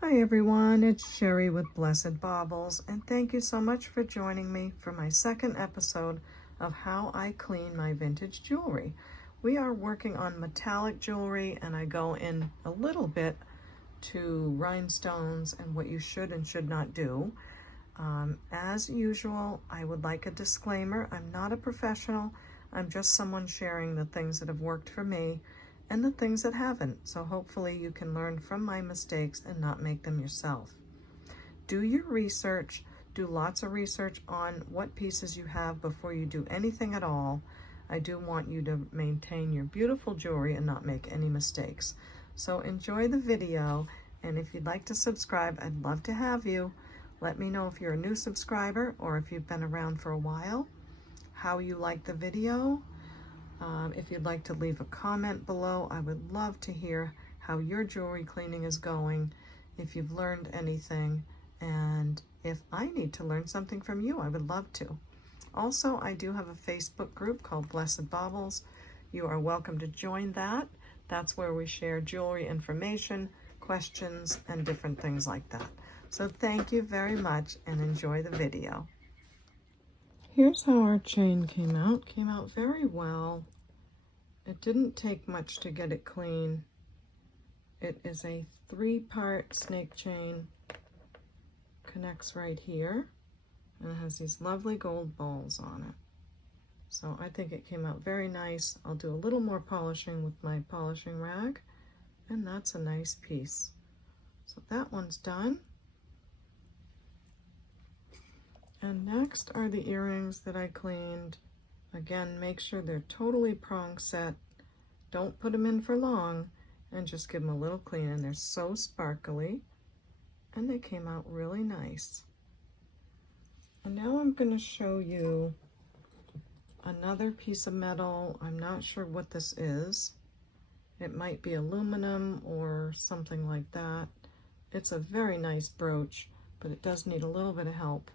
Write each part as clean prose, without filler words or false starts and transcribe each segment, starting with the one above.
Hi everyone, it's Sherry with Blessed Baubles, and thank you so much for joining me for my second episode of how I clean my vintage jewelry. We are working on metallic jewelry, and I go in a little bit to rhinestones and what you should and should not do. As usual, I would like a disclaimer. I'm not a professional. I'm just someone sharing the things that have worked for me and the things that haven't. So hopefully you can learn from my mistakes and not make them yourself. Do your research. Do lots of research on what pieces you have before you do anything at all. I do want you to maintain your beautiful jewelry and not make any mistakes. So enjoy the video, and if you'd like to subscribe, I'd love to have you. Let me know if you're a new subscriber or if you've been around for a while, how you like the video. If you'd like to leave a comment below, I would love to hear how your jewelry cleaning is going, if you've learned anything, and if I need to learn something from you, I would love to. Also, I do have a Facebook group called Blessed Baubles. You are welcome to join that. That's where we share jewelry information, questions, and different things like that. So thank you very much and enjoy the video. Here's how our chain came out. Came out very well. It didn't take much to get it clean. It is a 3-part snake chain. Connects right here, and it has these lovely gold balls on it. So I think it came out very nice. I'll do a little more polishing with my polishing rag, and that's a nice piece. So that one's done. And next are the earrings that I cleaned. Again, make sure they're totally prong set. Don't put them in for long, and just give them a little clean. And they're so sparkly, and they came out really nice. And now I'm going to show you another piece of metal. I'm not sure what this is. It might be aluminum or something like that. It's a very nice brooch, but it does need a little bit of help.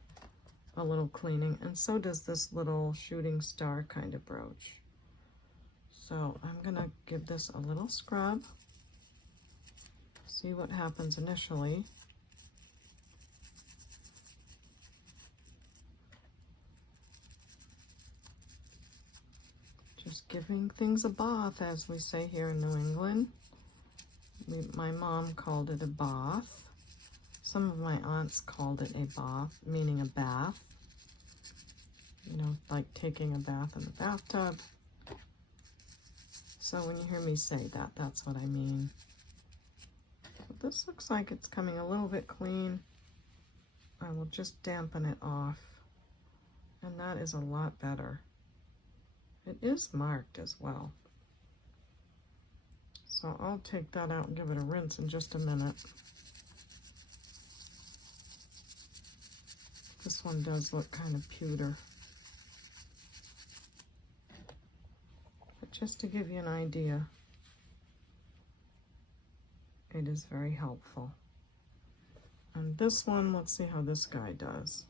A little cleaning, and so does this little shooting star kind of brooch. So I'm gonna give this a little scrub, see what happens initially. Just giving things a bath, as we say here in New England. My mom called it a bath. Some of my aunts called it a bath, meaning a bath. You know, like taking a bath in the bathtub. So when you hear me say that, that's what I mean. But this looks like it's coming a little bit clean. I will just dampen it off. And that is a lot better. It is marked as well. So I'll take that out and give it a rinse in just a minute. This one does look kind of pewter. But just to give you an idea, it is very helpful. And this one, let's see how this guy does.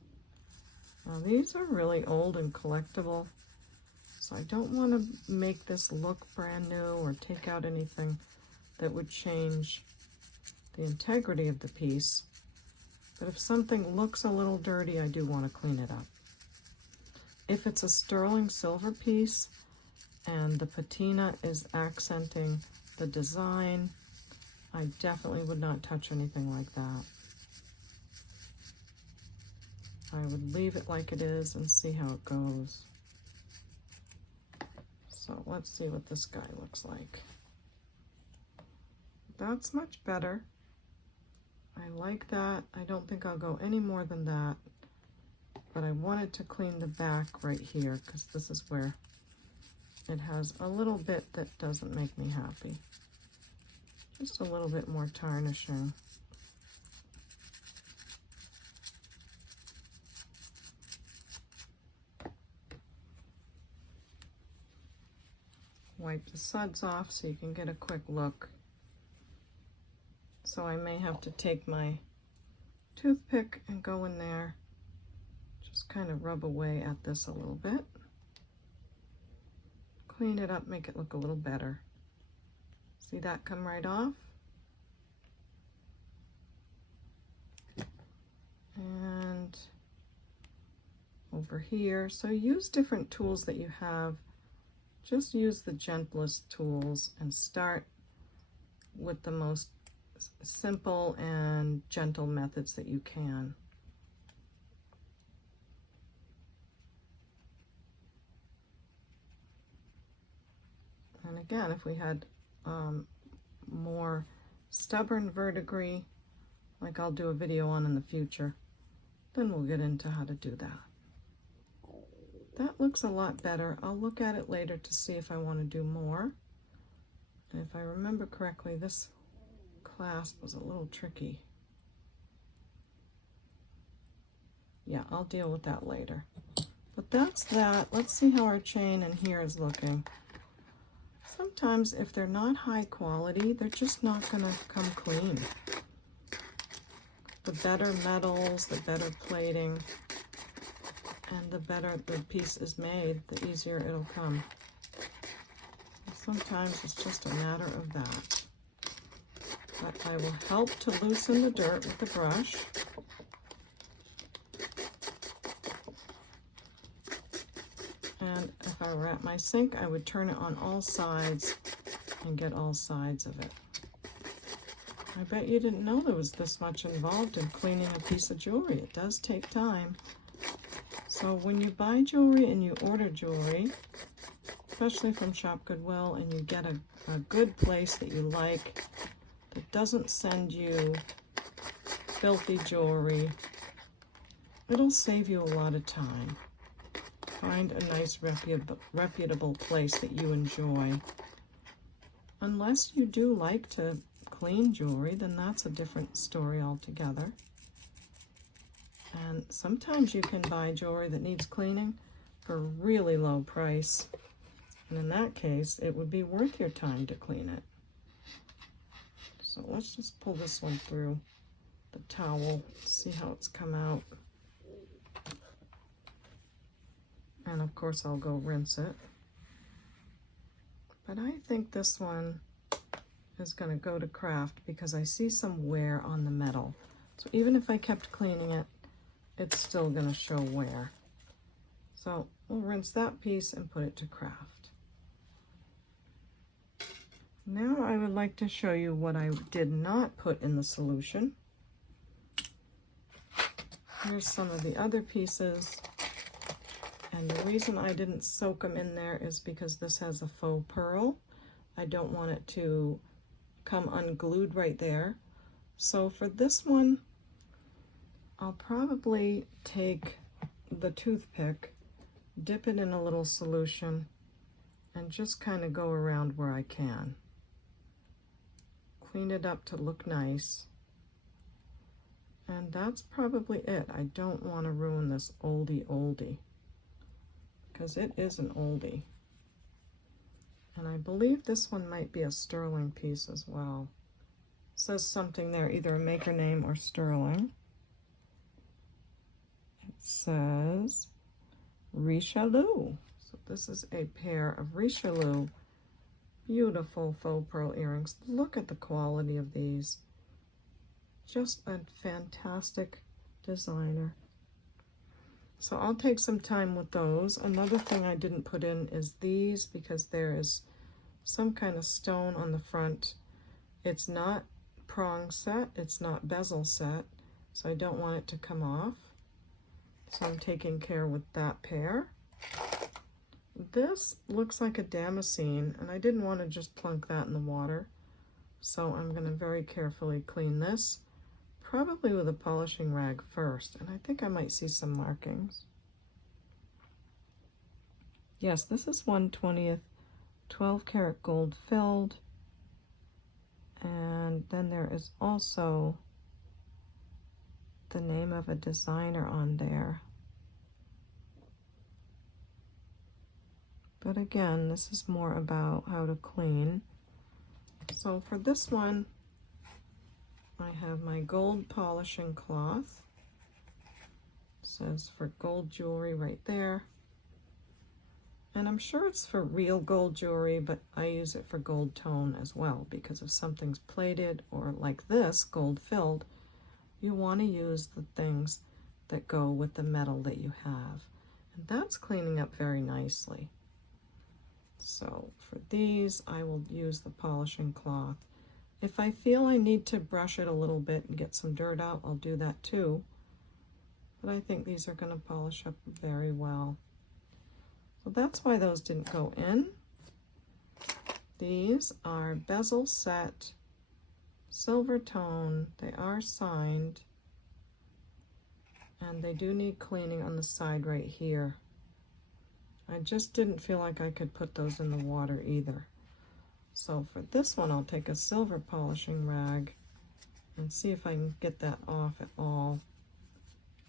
Now these are really old and collectible, so I don't want to make this look brand new or take out anything that would change the integrity of the piece. But if something looks a little dirty, I do want to clean it up. If it's a sterling silver piece and the patina is accenting the design, I definitely would not touch anything like that. I would leave it like it is and see how it goes. So let's see what this guy looks like. That's much better. I like that. I don't think I'll go any more than that, but I wanted to clean the back right here because this is where it has a little bit that doesn't make me happy. Just a little bit more tarnishing. Wipe the suds off so you can get a quick look. So I may have to take my toothpick and go in there, just kind of rub away at this a little bit. Clean it up, make it look a little better. See that come right off? over here. So use different tools that you have. Just use the gentlest tools and start with the most simple and gentle methods that you can. And again, if we had more stubborn verdigris, like I'll do a video on in the future, then we'll get into how to do that. That looks a lot better. I'll look at it later to see if I want to do more. And if I remember correctly, this clasp was a little tricky. Yeah, I'll deal with that later. But that's that. Let's see how our chain in here is looking. Sometimes if they're not high quality, they're just not going to come clean. The better metals, the better plating, and the better the piece is made, the easier it'll come. Sometimes it's just a matter of that. But I will help to loosen the dirt with the brush. And if I were at my sink, I would turn it on all sides and get all sides of it. I bet you didn't know there was this much involved in cleaning a piece of jewelry. It does take time. So when you buy jewelry and you order jewelry, especially from Shop Goodwill, and you get a good place that you like, that doesn't send you filthy jewelry, it'll save you a lot of time. Find a nice reputable place that you enjoy. Unless you do like to clean jewelry, then that's a different story altogether. And sometimes you can buy jewelry that needs cleaning for a really low price. And in that case, it would be worth your time to clean it. So let's just pull this one through the towel, see how it's come out. And of course I'll go rinse it. But I think this one is going to go to craft because I see some wear on the metal. So even if I kept cleaning it, it's still going to show wear. So we'll rinse that piece and put it to craft. Now I would like to show you what I did not put in the solution. Here's some of the other pieces. And the reason I didn't soak them in there is because this has a faux pearl. I don't want it to come unglued right there. So for this one, I'll probably take the toothpick, dip it in a little solution, and just kind of go around where I can. Clean it up to look nice. And that's probably it. I don't want to ruin this oldie, because it is an oldie. And I believe this one might be a sterling piece as well. It says something there, either a maker name or sterling. It says Richelieu. So this is a pair of Richelieu beautiful faux pearl earrings. Look at the quality of these. Just a fantastic designer. So I'll take some time with those. Another thing I didn't put in is these, because there is some kind of stone on the front. It's not prong set, it's not bezel set, so I don't want it to come off. So I'm taking care with that pair. This looks like a damascene, and I didn't want to just plunk that in the water. So I'm going to very carefully clean this, probably with a polishing rag first, and I think I might see some markings. Yes, this is 1/20th 12 karat gold filled, and then there is also the name of a designer on there. But again, this is more about how to clean. So for this one, I have my gold polishing cloth. It says for gold jewelry right there. And I'm sure it's for real gold jewelry, but I use it for gold tone as well, because if something's plated or like this, gold filled, you want to use the things that go with the metal that you have. And that's cleaning up very nicely. So for these, I will use the polishing cloth. If I feel I need to brush it a little bit and get some dirt out, I'll do that too. But I think these are going to polish up very well. So that's why those didn't go in. These are bezel set, silver tone. They are signed. And they do need cleaning on the side right here. I just didn't feel like I could put those in the water either. So for this one, I'll take a silver polishing rag and see if I can get that off at all.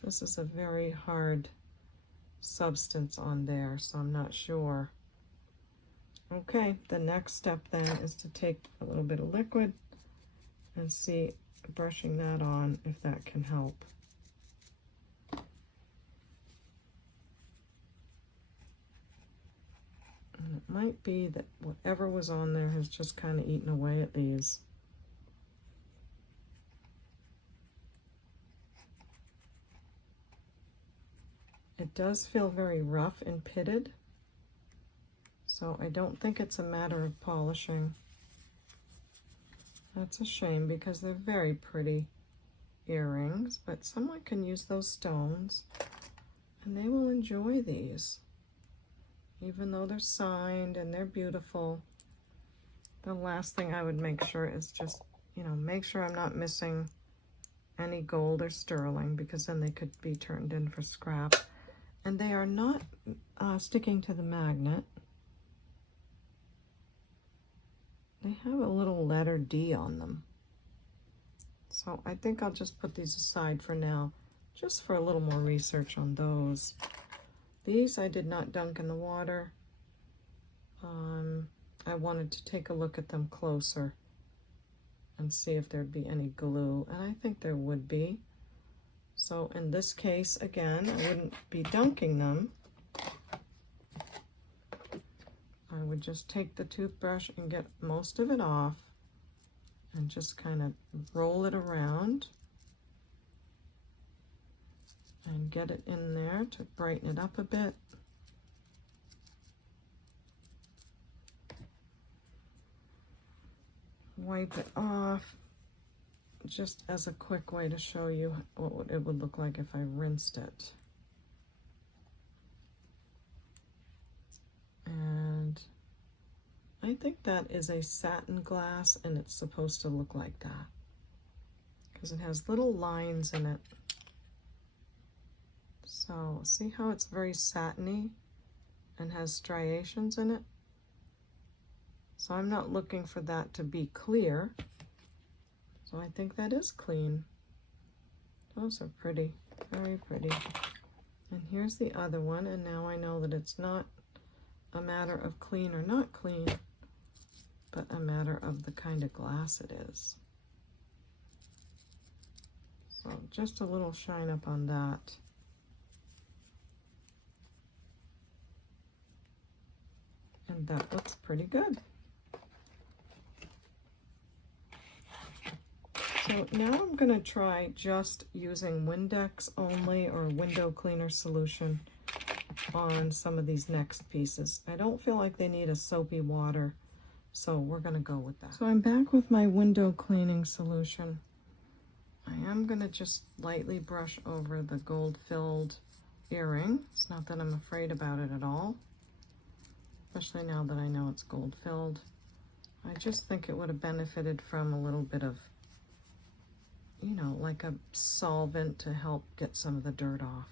This is a very hard substance on there, so I'm not sure. Okay, the next step then is to take a little bit of liquid and see, brushing that on, if that can help. And it might be that whatever was on there has just kind of eaten away at these. It does feel very rough and pitted, so I don't think it's a matter of polishing. That's a shame because they're very pretty earrings, but someone can use those stones and they will enjoy these. Even though they're signed and they're beautiful, the last thing I would make sure is just, make sure I'm not missing any gold or sterling, because then they could be turned in for scrap. And they are not sticking to the magnet. They have a little letter D on them. So I think I'll just put these aside for now, just for a little more research on those. These I did not dunk in the water. I wanted to take a look at them closer and see if there'd be any glue, and I think there would be. So in this case, again, I wouldn't be dunking them. I would just take the toothbrush and get most of it off and just kind of roll it around and get it in there to brighten it up a bit. Wipe it off, just as a quick way to show you what it would look like if I rinsed it. And I think that is a satin glass, and it's supposed to look like that because it has little lines in it. So see how it's very satiny and has striations in it? So I'm not looking for that to be clear. So I think that is clean. Those are pretty, very pretty. And here's the other one, and now I know that it's not a matter of clean or not clean, but a matter of the kind of glass it is. So just a little shine up on that. And that looks pretty good. So now I'm going to try just using Windex only, or window cleaner solution, on some of these next pieces. I don't feel like they need a soapy water, so we're going to go with that. So I'm back with my window cleaning solution. I am going to just lightly brush over the gold-filled earring. It's not that I'm afraid about it at all, especially now that I know it's gold-filled. I just think it would have benefited from a little bit of, like a solvent to help get some of the dirt off.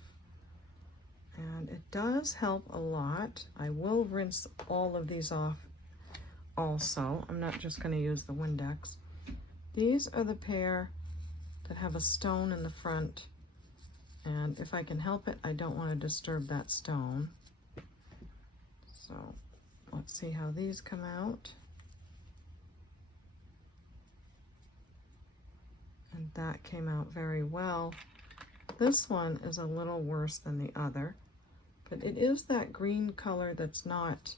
And it does help a lot. I will rinse all of these off also. I'm not just going to use the Windex. These are the pair that have a stone in the front, and if I can help it, I don't want to disturb that stone. So let's see how these come out. And that came out very well. This one is a little worse than the other, but it is that green color that's not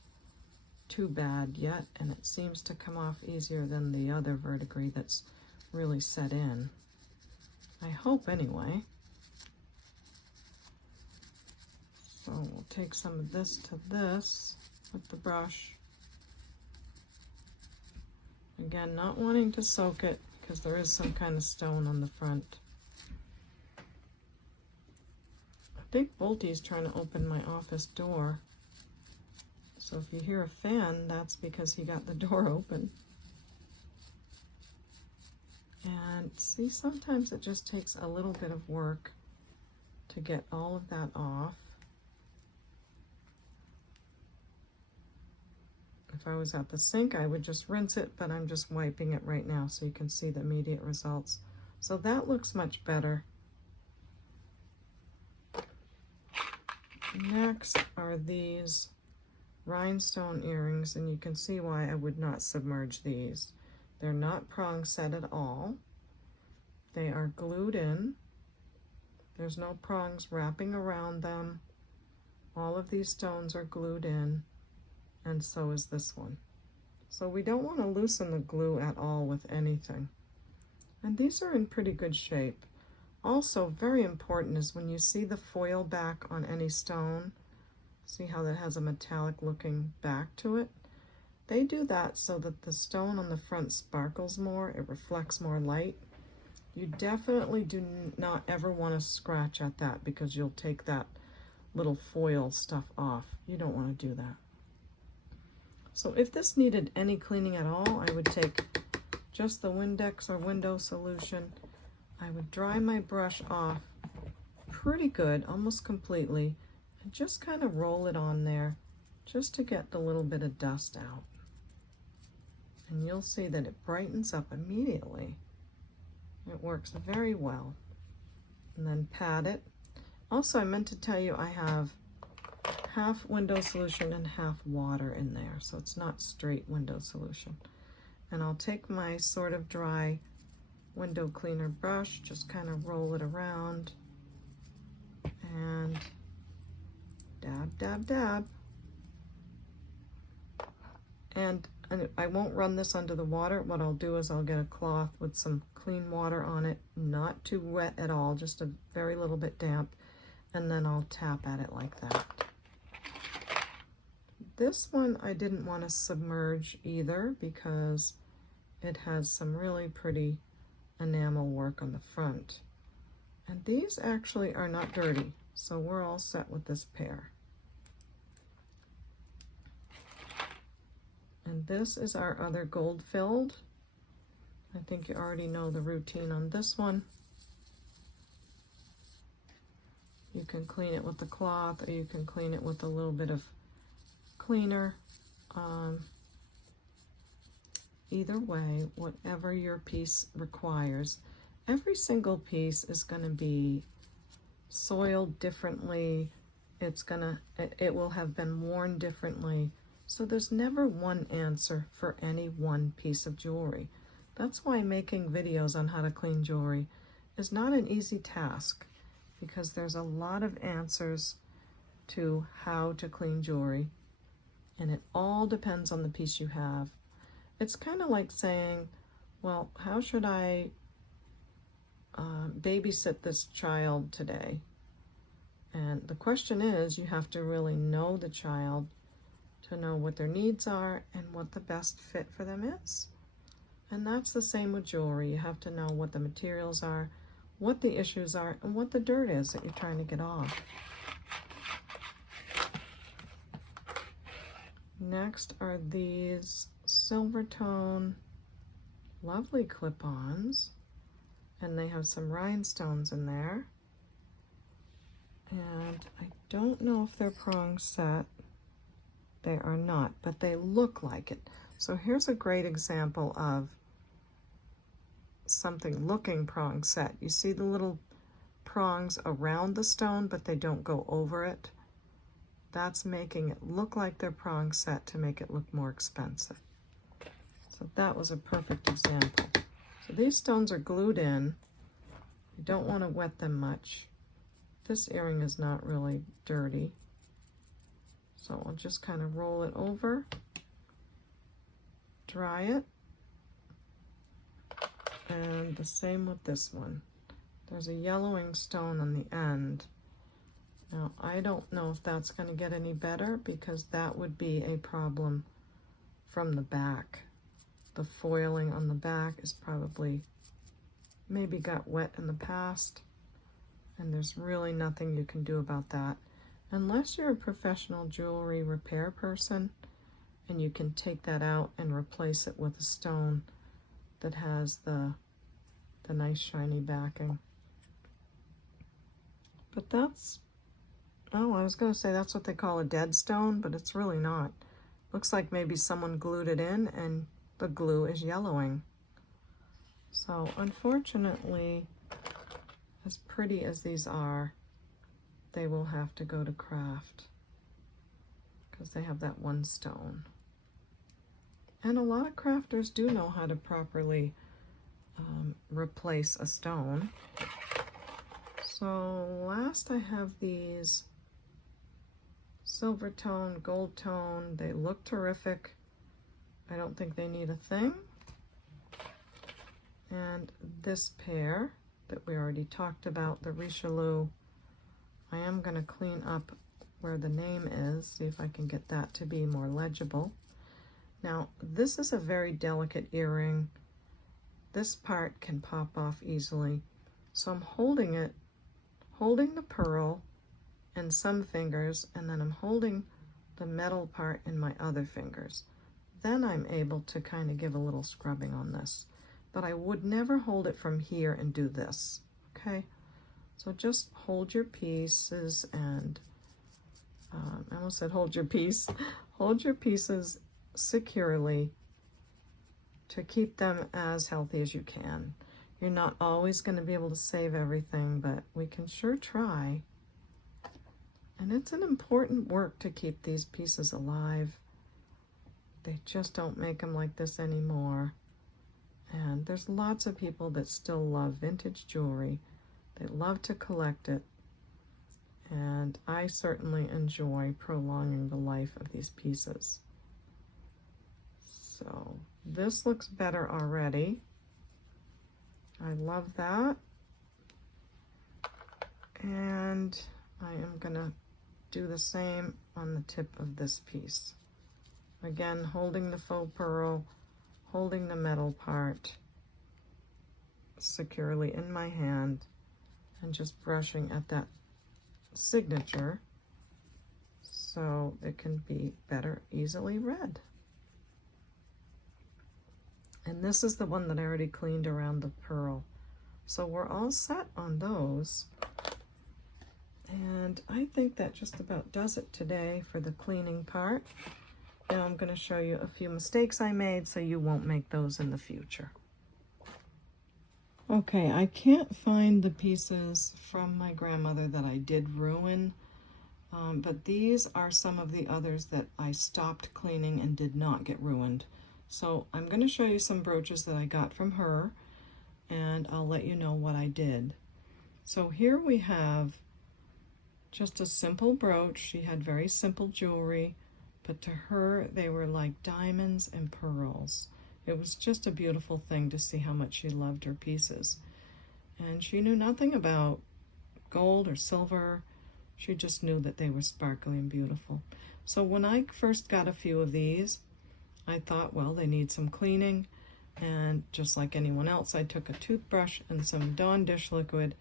too bad yet, and it seems to come off easier than the other verdigris that's really set in. I hope anyway. So we'll take some of this to this with the brush. Again, not wanting to soak it because there is some kind of stone on the front. I think Bolty's trying to open my office door. So if you hear a fan, that's because he got the door open. And see, sometimes it just takes a little bit of work to get all of that off. If I was at the sink, I would just rinse it, but I'm just wiping it right now so you can see the immediate results. So that looks much better. Next are these rhinestone earrings, and you can see why I would not submerge these. They're not prong set at all. They are glued in. There's no prongs wrapping around them. All of these stones are glued in, and so is this one. So we don't want to loosen the glue at all with anything. And these are in pretty good shape. Also, very important is when you see the foil back on any stone, see how that has a metallic looking back to it? They do that so that the stone on the front sparkles more, it reflects more light. You definitely do not ever want to scratch at that because you'll take that little foil stuff off. You don't want to do that. So if this needed any cleaning at all, I would take just the Windex or window solution. I would dry my brush off pretty good, almost completely, and just kind of roll it on there just to get the little bit of dust out. And you'll see that it brightens up immediately. It works very well. And then pat it. Also, I meant to tell you I have half window solution and half water in there, so it's not straight window solution. And I'll take my sort of dry window cleaner brush, just kind of roll it around, and dab, dab, dab. And I won't run this under the water. What I'll do is I'll get a cloth with some clean water on it, not too wet at all, just a very little bit damp, and then I'll tap at it like that. This one I didn't want to submerge either because it has some really pretty enamel work on the front. And these actually are not dirty, so we're all set with this pair. And this is our other gold filled. I think you already know the routine on this one. You can clean it with the cloth, or you can clean it with a little bit of cleaner. Either way, whatever your piece requires. Every single piece is going to be soiled differently. It will have been worn differently. So there's never one answer for any one piece of jewelry. That's why making videos on how to clean jewelry is not an easy task, because there's a lot of answers to how to clean jewelry, and it all depends on the piece you have. It's kind of like saying, well, how should I babysit this child today? And the question is, you have to really know the child to know what their needs are and what the best fit for them is. And that's the same with jewelry. You have to know what the materials are, what the issues are, and what the dirt is that you're trying to get off. Next are these silver tone, lovely clip-ons, and they have some rhinestones in there. And I don't know if they're prong set. They are not, but they look like it. So here's a great example of something looking prong set. You see the little prongs around the stone, but they don't go over it. That's making it look like they're prong set to make it look more expensive. So that was a perfect example. So these stones are glued in. You don't want to wet them much. This earring is not really dirty. So I'll just kind of roll it over, dry it, and the same with this one. There's a yellowing stone on the end, Now, I don't know if that's going to get any better because that would be a problem from the back. The foiling on the back is probably maybe got wet in the past, and there's really nothing you can do about that unless you're a professional jewelry repair person and you can take that out and replace it with a stone that has the nice shiny backing. But that's, oh, I was going to say that's what they call a dead stone, but it's really not. Looks like maybe someone glued it in and the glue is yellowing. So unfortunately, as pretty as these are, they will have to go to craft because they have that one stone. And a lot of crafters do know how to properly replace a stone. So last I have these silver tone, gold tone. They look terrific. I don't think they need a thing. And this pair that we already talked about, the Richelieu, I am going to clean up where the name is, see if I can get that to be more legible. Now, this is a very delicate earring. This part can pop off easily. So I'm holding it, holding the pearl in some fingers, and then I'm holding the metal part in my other fingers. Then I'm able to kind of give a little scrubbing on this. But I would never hold it from here and do this, okay? So just hold your pieces and, I almost said hold your piece. Hold your pieces securely to keep them as healthy as you can. You're not always going to be able to save everything, but we can sure try. And it's an important work to keep these pieces alive. They just don't make them like this anymore. And there's lots of people that still love vintage jewelry. They love to collect it. And I certainly enjoy prolonging the life of these pieces. So this looks better already. I love that. And I am gonna do the same on the tip of this piece. Again, holding the faux pearl, holding the metal part securely in my hand, and just brushing at that signature so it can be better easily read. And this is the one that I already cleaned around the pearl. So we're all set on those. And I think that just about does it today for the cleaning part. Now I'm going to show you a few mistakes I made so you won't make those in the future. Okay, I can't find the pieces from my grandmother that I did ruin, but these are some of the others that I stopped cleaning and did not get ruined. So I'm going to show you some brooches that I got from her, and I'll let you know what I did. So here we have just a simple brooch. She had very simple jewelry, but to her they were like diamonds and pearls. It was just a beautiful thing to see how much she loved her pieces. And she knew nothing about gold or silver. She just knew that they were sparkly and beautiful. So when I first got a few of these, I thought, well, they need some cleaning. And just like anyone else, I took a toothbrush and some Dawn dish liquid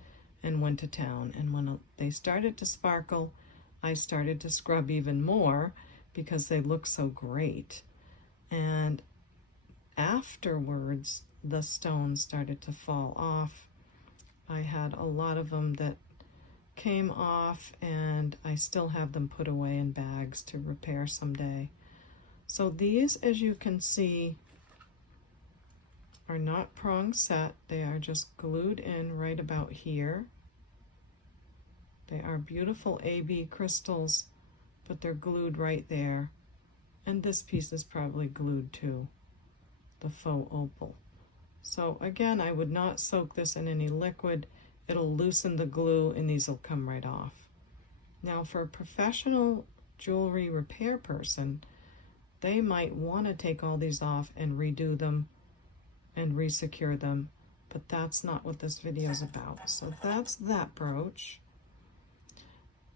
and went to town. And when they started to sparkle, I started to scrub even more because they look so great. And afterwards, the stones started to fall off. I had a lot of them that came off, and I still have them put away in bags to repair someday. So these, as you can see, are not prong set. They are just glued in right about here. They are beautiful AB crystals, but they're glued right there. And this piece is probably glued too, the faux opal. So again, I would not soak this in any liquid. It'll loosen the glue and these will come right off. Now for a professional jewelry repair person, they might want to take all these off and redo them and resecure them, but that's not what this video is about. So that's that brooch.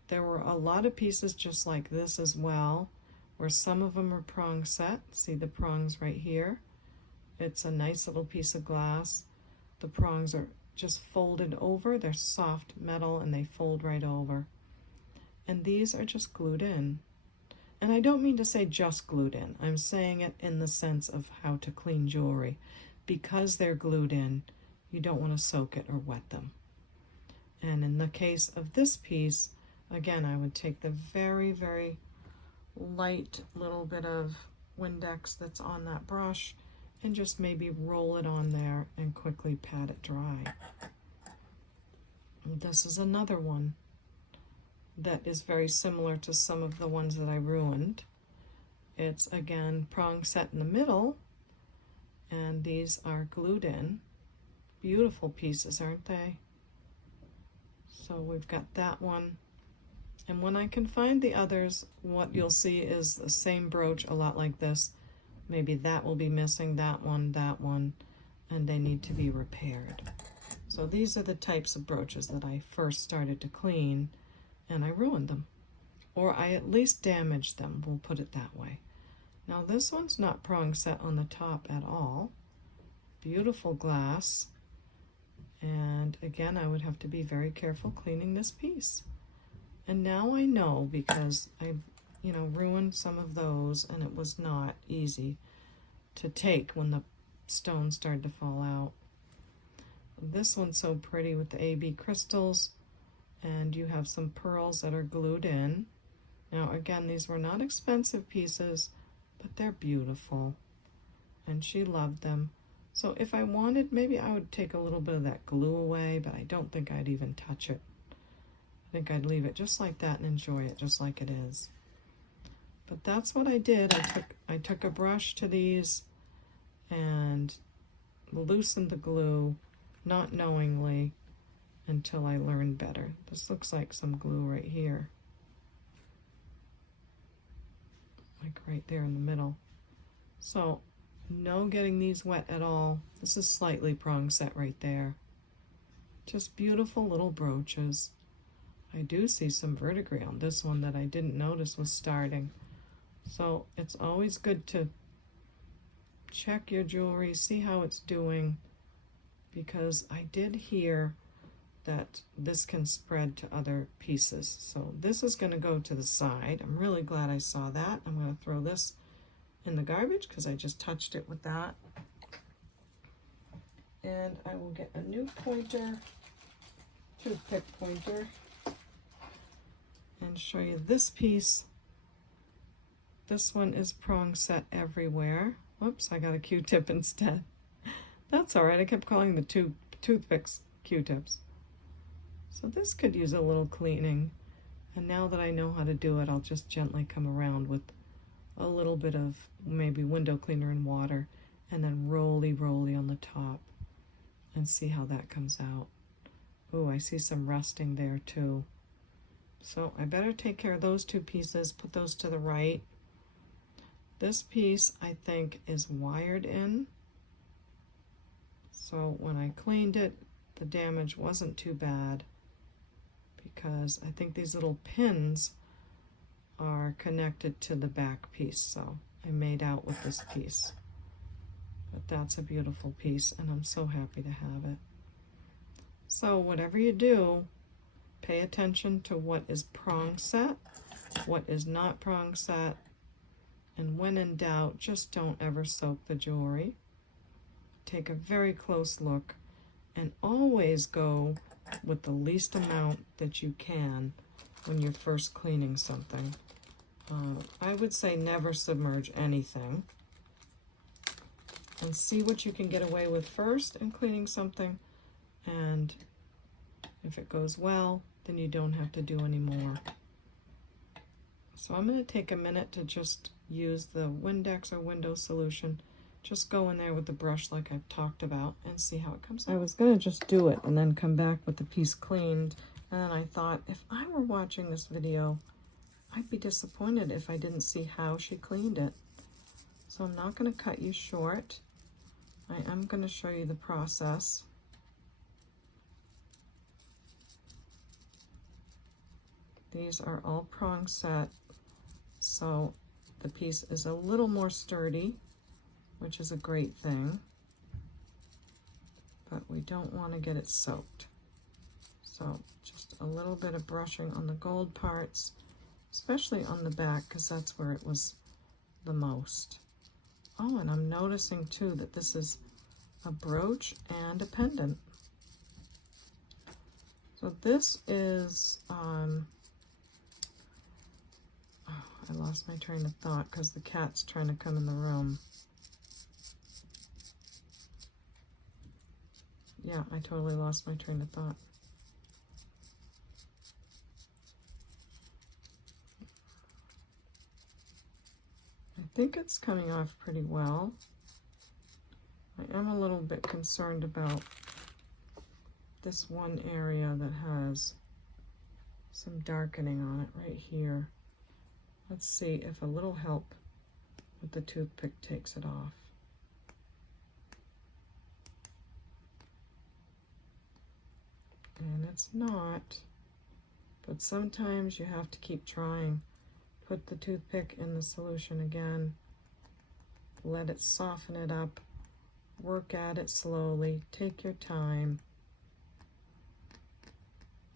There were a lot of pieces just like this as well, where some of them are prong set. See the prongs right here? It's a nice little piece of glass. The prongs are just folded over. They're soft metal and they fold right over. And these are just glued in. And I don't mean to say just glued in. I'm saying it in the sense of how to clean jewelry. Because they're glued in, you don't want to soak it or wet them. And in the case of this piece, again, I would take the very, very light little bit of Windex that's on that brush and just maybe roll it on there and quickly pat it dry. And this is another one that is very similar to some of the ones that I ruined. It's again prong set in the middle, and these are glued in. Beautiful pieces, aren't they? So we've got that one. And when I can find the others, what you'll see is the same brooch, a lot like this. Maybe that will be missing, that one, and they need to be repaired. So these are the types of brooches that I first started to clean, and I ruined them. Or I at least damaged them, we'll put it that way. Now this one's not prong set on the top at all. Beautiful glass. And again, I would have to be very careful cleaning this piece. And now I know, because I ruined some of those, and it was not easy to take when the stones started to fall out. This one's so pretty with the AB crystals, and you have some pearls that are glued in. Now again, these were not expensive pieces, but they're beautiful, and she loved them. So if I wanted, maybe I would take a little bit of that glue away, but I don't think I'd even touch it. I think I'd leave it just like that and enjoy it just like it is. But that's what I did. I took a brush to these and loosened the glue, not knowingly, until I learned better. This looks like some glue right here. Like right there in the middle. So, no getting these wet at all. This is slightly prong set right there. Just beautiful little brooches. I do see some verdigris on this one that I didn't notice was starting. So it's always good to check your jewelry, see how it's doing, because I did hear that this can spread to other pieces. So this is going to go to the side. I'm really glad I saw that. I'm going to throw this in the garbage because I just touched it with that. And I will get a new pointer, toothpick pointer, and show you this piece. This one is prong set everywhere. Whoops, I got a Q-tip instead. That's all right, I kept calling the toothpicks Q-tips. So this could use a little cleaning. And now that I know how to do it, I'll just gently come around with a little bit of maybe window cleaner and water, and then roly on the top, and see how that comes out. Oh, I see some rusting there too. So I better take care of those two pieces, put those to the right. This piece, I think, is wired in. So when I cleaned it, the damage wasn't too bad, because I think these little pins are connected to the back piece. So I made out with this piece. But that's a beautiful piece, and I'm so happy to have it. So whatever you do, pay attention to what is prong set, what is not prong set, and when in doubt, just don't ever soak the jewelry. Take a very close look, and always go with the least amount that you can when you're first cleaning something. I would say never submerge anything, and see what you can get away with first in cleaning something, and if it goes well, then you don't have to do any more. So I'm going to take a minute to just use the Windex or window solution. Just go in there with the brush like I've talked about and see how it comes out. I was going to just do it and then come back with the piece cleaned, and then I thought, if I were watching this video, I'd be disappointed if I didn't see how she cleaned it. So I'm not going to cut you short. I am going to show you the process. These are all prong set, so the piece is a little more sturdy, which is a great thing, but we don't want to get it soaked. So just a little bit of brushing on the gold parts, especially on the back, because that's where it was the most. Oh, and I'm noticing too that this is a brooch and a pendant. So this is, oh, I lost my train of thought because the cat's trying to come in the room. Yeah, I totally lost my train of thought. I think it's coming off pretty well. I am a little bit concerned about this one area that has some darkening on it right here. Let's see if a little help with the toothpick takes it off. And it's not, but sometimes you have to keep trying. Put the toothpick in the solution again, let it soften it up, work at it slowly, take your time.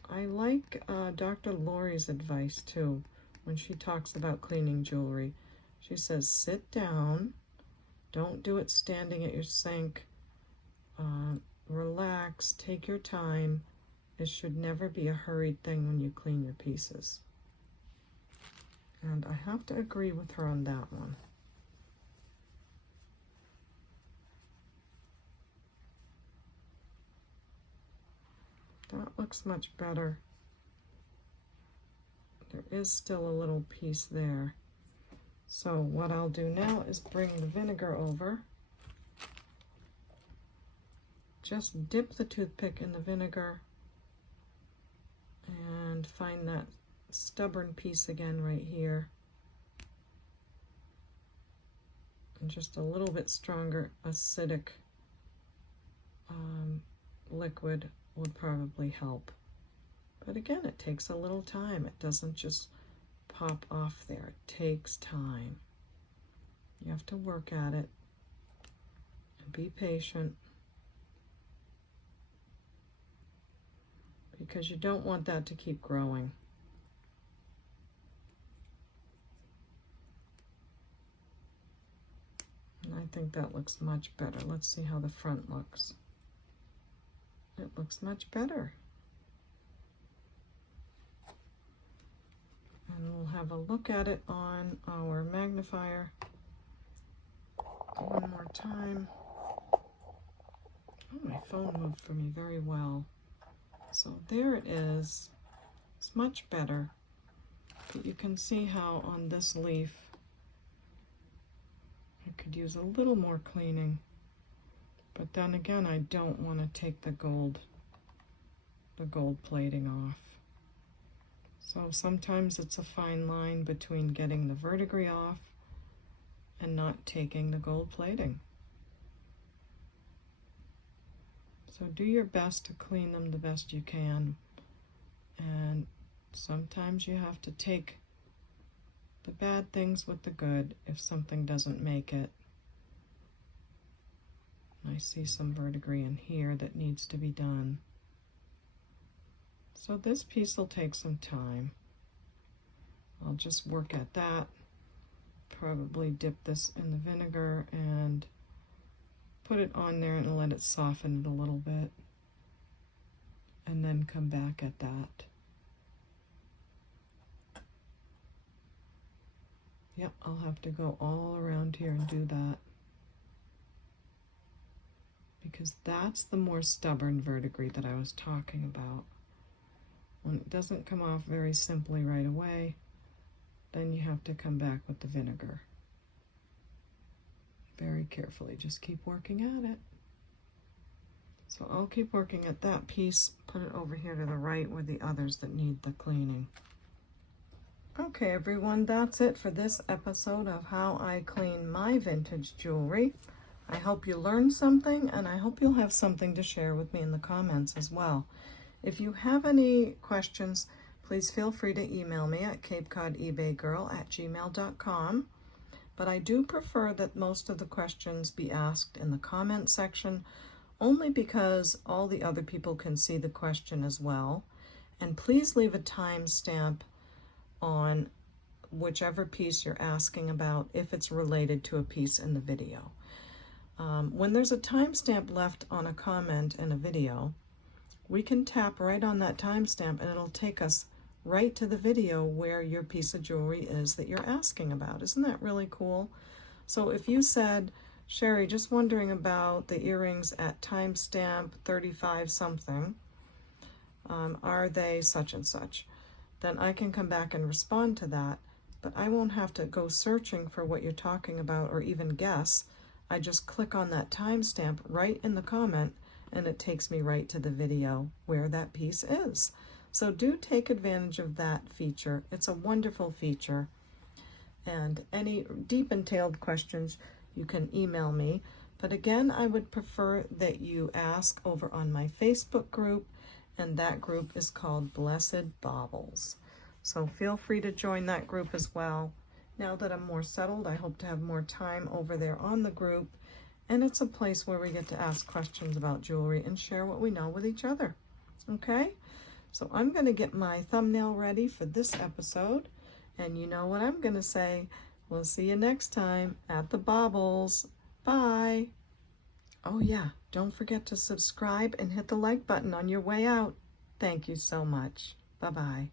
I like Dr. Lori's advice too, when she talks about cleaning jewelry. She says, sit down, don't do it standing at your sink, relax, take your time. It should never be a hurried thing when you clean your pieces. And I have to agree with her on that one. That looks much better. There is still a little piece there. So what I'll do now is bring the vinegar over. Just dip the toothpick in the vinegar and find that stubborn piece again right here. And just a little bit stronger acidic liquid would probably help. But again, it takes a little time. It doesn't just pop off there. It takes time. You have to work at it and be patient, because you don't want that to keep growing. And I think that looks much better. Let's see how the front looks. It looks much better. And we'll have a look at it on our magnifier one more time. Oh, my phone moved for me very well. So there it is. It's much better. But you can see how on this leaf I could use a little more cleaning. But then again, I don't want to take the gold plating off. So sometimes it's a fine line between getting the verdigris off and not taking the gold plating. So do your best to clean them the best you can. And sometimes you have to take the bad things with the good if something doesn't make it. I see some verdigris in here that needs to be done. So this piece will take some time. I'll just work at that. Probably dip this in the vinegar and put it on there and let it soften it a little bit. And then come back at that. Yep, I'll have to go all around here and do that, because that's the more stubborn verdigris that I was talking about. When it doesn't come off very simply right away, then you have to come back with the vinegar. Very carefully, just keep working at it. So I'll keep working at that piece, put it over here to the right with the others that need the cleaning. Okay, everyone, that's it for this episode of how I clean my vintage jewelry. I hope you learned something, and I hope you'll have something to share with me in the comments as well. If you have any questions, please feel free to email me at CapeCodEbayGirl@gmail.com. But I do prefer that most of the questions be asked in the comment section, only because all the other people can see the question as well. And please leave a timestamp on whichever piece you're asking about if it's related to a piece in the video. When there's a timestamp left on a comment in a video, we can tap right on that timestamp and it'll take us right to the video where your piece of jewelry is that you're asking about. Isn't that really cool? So if you said, Sherry, just wondering about the earrings at timestamp 35 something, are they such and such? Then I can come back and respond to that, but I won't have to go searching for what you're talking about or even guess. I just click on that timestamp right in the comment and it takes me right to the video where that piece is. So do take advantage of that feature. It's a wonderful feature. And any deep entailed questions, you can email me. But again, I would prefer that you ask over on my Facebook group, and that group is called Blessed Baubles. So feel free to join that group as well. Now that I'm more settled, I hope to have more time over there on the group. And it's a place where we get to ask questions about jewelry and share what we know with each other. Okay? So I'm going to get my thumbnail ready for this episode. And you know what I'm going to say. We'll see you next time at the Baubles. Bye. Oh yeah, don't forget to subscribe and hit the like button on your way out. Thank you so much. Bye-bye.